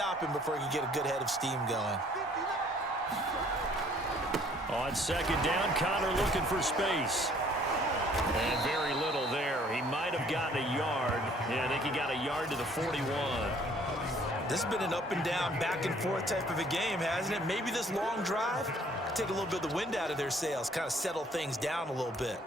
stop him before he can get a good head of steam going. On second down, Connor looking for space. And very little there. He might have gotten a yard. Yeah, I think he got a yard to the 41. This has been an up and down, back and forth type of a game, hasn't it? Maybe this long drive could take a little bit of the wind out of their sails, kind of settle things down a little bit.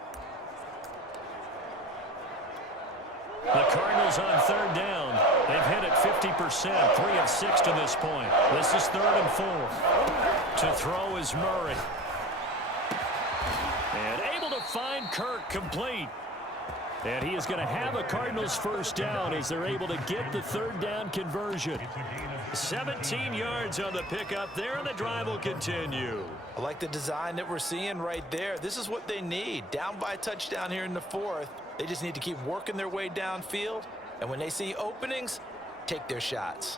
The Cardinals on third down. They've hit it 50%, 3 of 6 to this point. This is 3rd and 4. To throw is Murray. And able to find Kirk complete. And he is going to have a Cardinals first down as they're able to get the third down conversion. 17 yards on the pickup there, and the drive will continue. I like the design that we're seeing right there. This is what they need. Down by a touchdown here in the 4th. They just need to keep working their way downfield. And when they see openings, take their shots.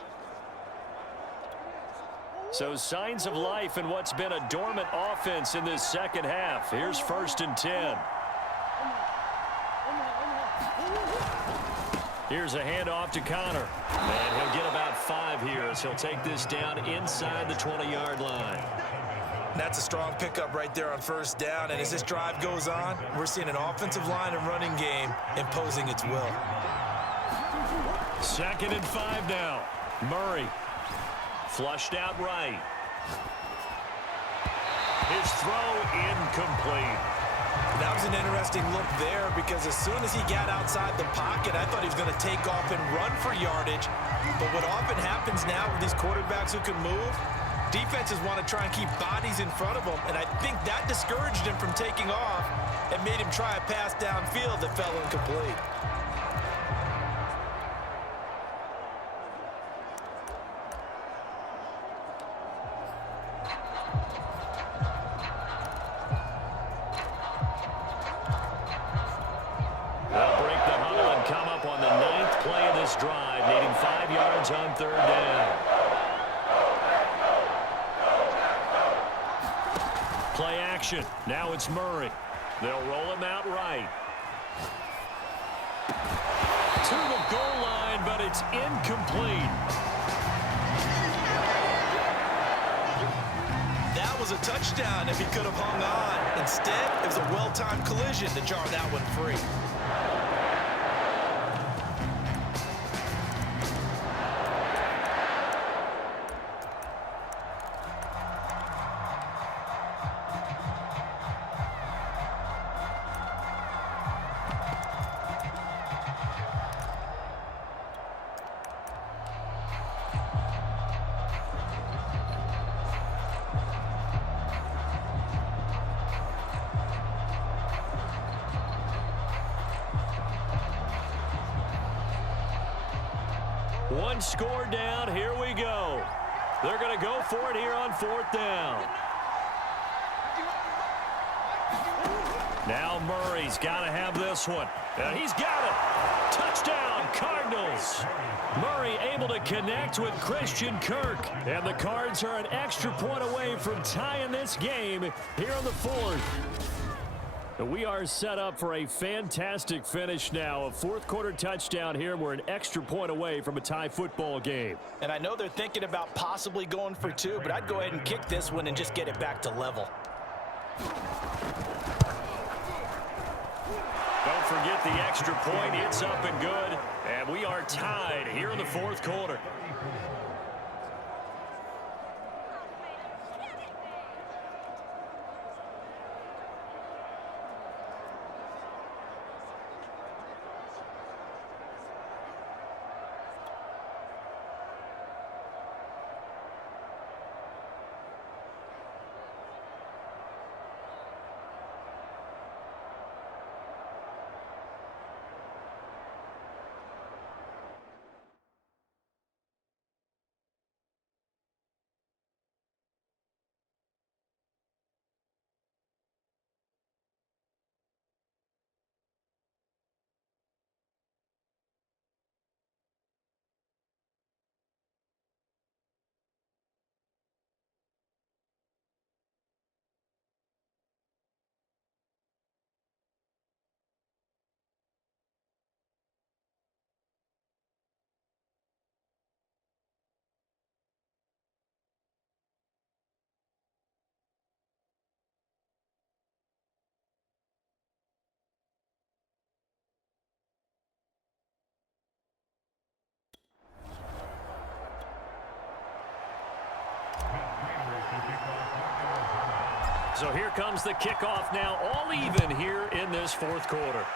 So signs of life in what's been a dormant offense in this second half. Here's 1st and 10. Here's a handoff to Connor. And he'll get about 5 here as he'll take this down inside the 20-yard line. That's a strong pickup right there on first down. And as this drive goes on, we're seeing an offensive line and running game imposing its will. 2nd and 5 now. Murray. Flushed out right. His throw incomplete. That was an interesting look there because as soon as he got outside the pocket, I thought he was going to take off and run for yardage. But what often happens now with these quarterbacks who can move, defenses want to try and keep bodies in front of them, and I think that discouraged him from taking off and made him try a pass downfield that fell incomplete. They'll break the huddle and come up on the 9th play of this drive, needing 5 yards on third down. Play action. Now it's Murray. They'll roll him out right. To the goal line, but it's incomplete. That was a touchdown if he could have hung on. Instead, it was a well-timed collision to jar that one free. One score down. Here we go. They're going to go for it here on 4th down. Now Murray's got to have this one. And he's got it. Touchdown, Cardinals. Murray able to connect with Christian Kirk. And the Cards are an extra point away from tying this game here on the 4th. We are set up for a fantastic finish now. A 4th quarter touchdown here. We're an extra point away from a tie football game. And I know they're thinking about possibly going for 2, but I'd go ahead and kick this one and just get it back to level. Don't forget the extra point. It's up and good. And we are tied here in the 4th quarter. So here comes the kickoff now, all even here in this fourth quarter.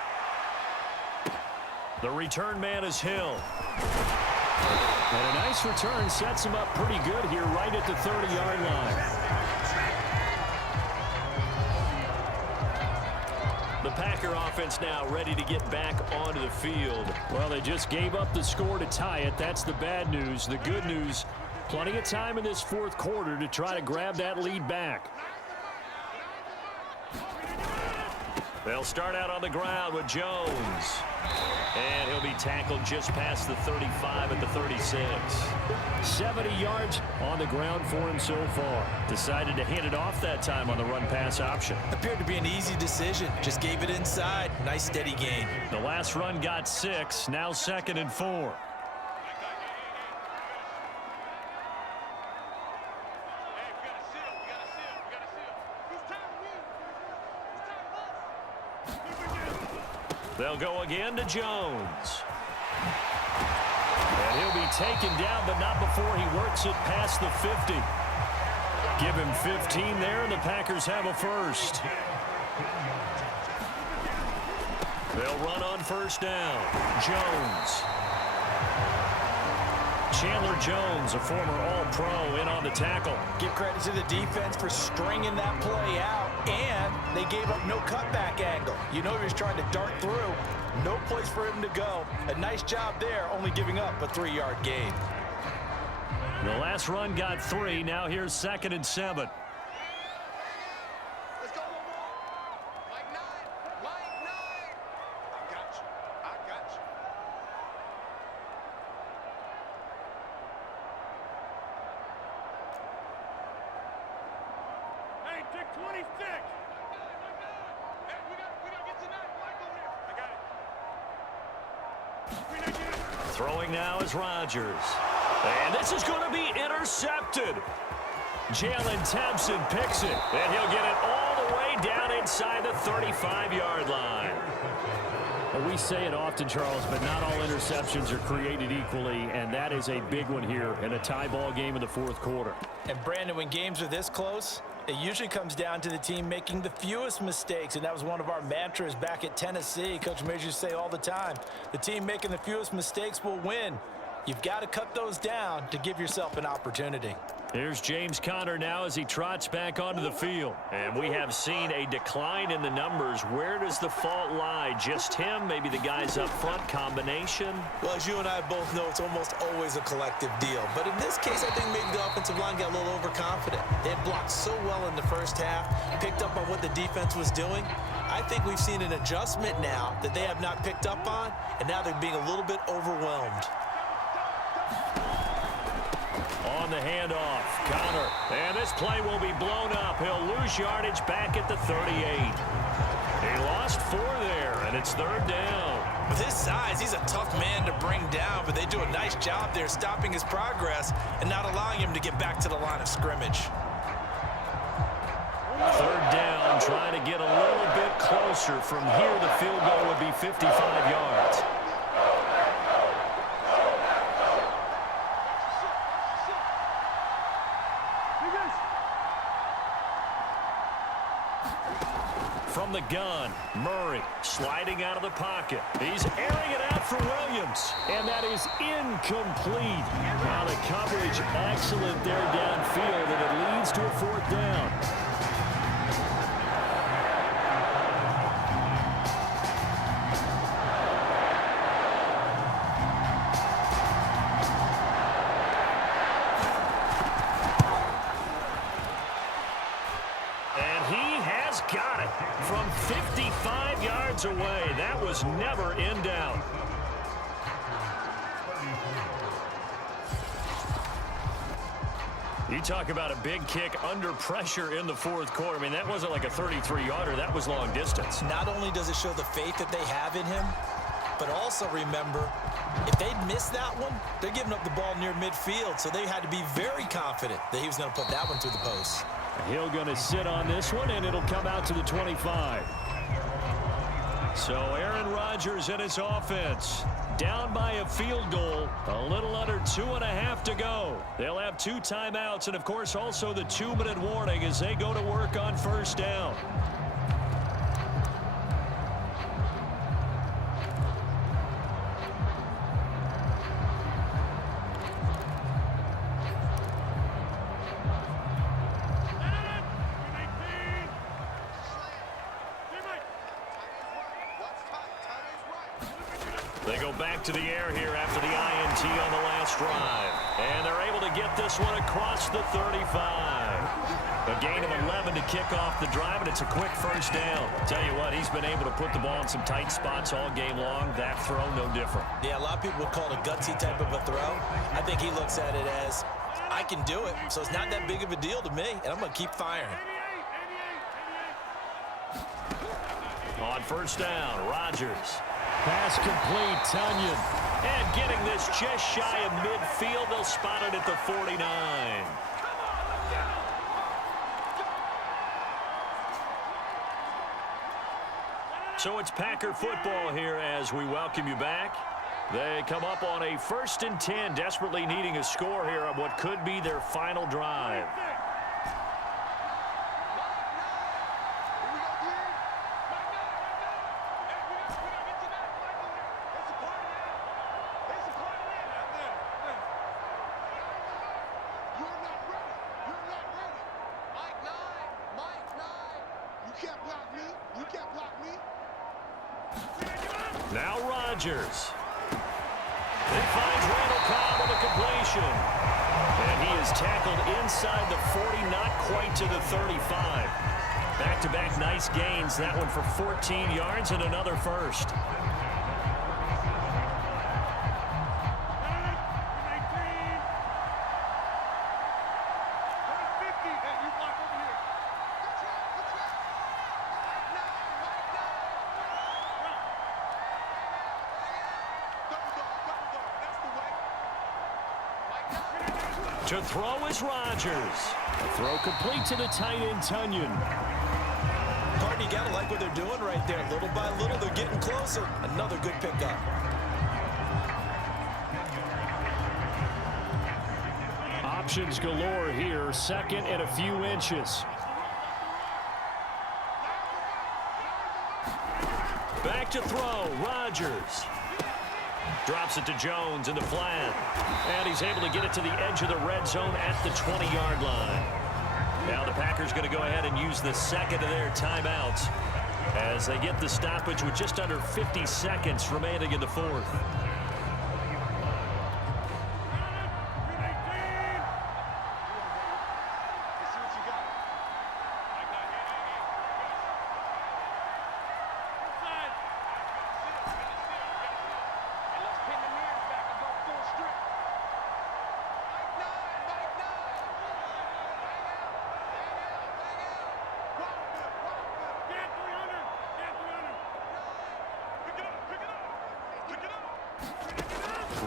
The return man is Hill. And a nice return sets him up pretty good here right at the 30-yard line. The Packer offense now ready to get back onto the field. Well, they just gave up the score to tie it. That's the bad news. The good news, plenty of time in this fourth quarter to try to grab that lead back. They'll start out on the ground with Jones. And he'll be tackled just past the 35 at the 36. 70 yards on the ground for him so far. Decided to hand it off that time on the run-pass option. Appeared to be an easy decision. Just gave it inside. Nice steady gain. The last run got 6. Now 2nd and 4. They'll go again to Jones. And he'll be taken down, but not before he works it past the 50. Give him 15 there, and the Packers have a first. They'll run on first down. Jones. Chandler Jones, a former All-Pro, in on the tackle. Give credit to the defense for stringing that play out, and they gave up no cutback angle. You know he was trying to dart through. No place for him to go. A nice job there, only giving up a 3-yard gain. The last run got 3. Now here's 2nd and 7. Let's go one more. Like 9. Like 9. I got you. I got you. Hey, take 26. Hey, we got to get to 9. Mike over here. I got it. Throwing now is Rodgers. And this is going to be intercepted. Jalen Thompson picks it, and he'll get it all the way down inside the 35-yard line. Well, we say it often, Charles, but not all interceptions are created equally, and that is a big one here in a tie ball game in the fourth quarter. And, Brandon, when games are this close, it usually comes down to the team making the fewest mistakes, and that was one of our mantras back at Tennessee. Coach Major used to say all the time, the team making the fewest mistakes will win. You've got to cut those down to give yourself an opportunity. Here's James Conner now as he trots back onto the field. And we have seen a decline in the numbers. Where does the fault lie? Just him? Maybe the guys up front? Combination? Well, as you and I both know, it's almost always a collective deal. But in this case, I think maybe the offensive line got a little overconfident. They had blocked so well in the first half, picked up on what the defense was doing. I think we've seen an adjustment now that they have not picked up on, and now they're being a little bit overwhelmed. On the handoff, Conner. And this play will be blown up. He'll lose yardage back at the 38. He lost 4 there, and it's 3rd down. With his size, he's a tough man to bring down, but they do a nice job there stopping his progress and not allowing him to get back to the line of scrimmage. 3rd down, trying to get a little bit closer. From here, the field goal would be 55 yards. From the gun, Murray sliding out of the pocket. He's airing it out for Williams, and that is incomplete. Now the coverage excellent there downfield, and it leads to a 4th down. Got it from 55 yards away. That was never in doubt. You talk about a big kick under pressure in the fourth quarter. I mean, that wasn't like a 33-yarder. That was long distance. Not only does it show the faith that they have in him, but also remember, if they'd missed that one, they're giving up the ball near midfield, so they had to be very confident that he was going to put that one through the post. Hill going to sit on this one, and it'll come out to the 25. So Aaron Rodgers and his offense down by a field goal, a little under 2.5 to go. They'll have 2 timeouts and, of course, also the 2-minute warning as they go to work on first down. They go back to the air here after the INT on the last drive. And they're able to get this one across the 35. A gain of 11 to kick off the drive, and it's a quick first down. Tell you what, he's been able to put the ball in some tight spots all game long. That throw, no different. Yeah, a lot of people would call it a gutsy type of a throw. I think he looks at it as, I can do it, so it's not that big of a deal to me, and I'm going to keep firing. On first down, Rodgers. Pass complete, Tunyon. And getting this just shy of midfield, they'll spot it at the 49. So it's Packer football here as we welcome you back. They come up on a 1st and 10, desperately needing a score here on what could be their final drive. Now Rodgers. He finds Randall Cobb with a completion. And he is tackled inside the 40, not quite to the 35. Back-to-back nice gains. That one for 14 yards and another first. To throw is Rodgers. Throw complete to the tight end, Tunyon. Party, you got to like what they're doing right there. Little by little, they're getting closer. Another good pickup. Options galore here. 2nd and a few inches. Back to throw. Rodgers. Drops it to Jones in the flat. And he's able to get it to the edge of the red zone at the 20-yard line. Now the Packers going to go ahead and use the 2nd of their timeouts as they get the stoppage with just under 50 seconds remaining in the 4th.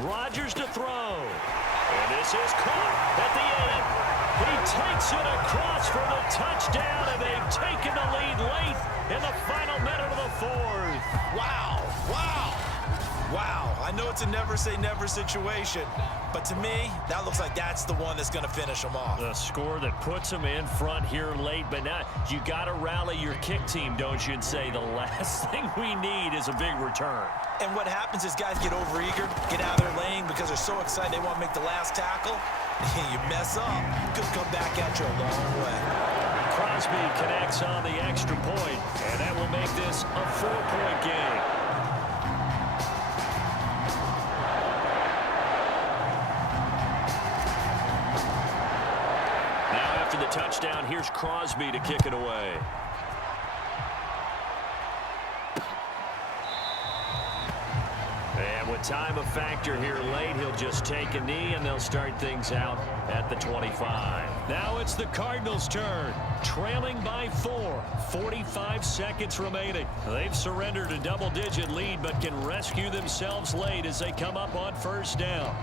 Rodgers to throw. And this is caught at the end. He takes it across for the touchdown, and they've taken the lead late in the final minute of the 4th. Wow. Wow. Wow. I know it's a never-say-never situation, but to me, that looks like that's the one that's going to finish them off. The score that puts them in front here late, but now you got to rally your kick team, don't you, and say the last thing we need is a big return. And what happens is guys get overeager, get out of their lane because they're so excited they want to make the last tackle. You mess up, could come back at you a long way. Crosby connects on the extra point, and that will make this a 4-point game. Now after the touchdown, here's Crosby to kick it away. And with time a factor here late, he'll just take a knee, and they'll start things out at the 25. Now it's the Cardinals' turn, trailing by 4, 45 seconds remaining. They've surrendered a double-digit lead, but can rescue themselves late as they come up on first down.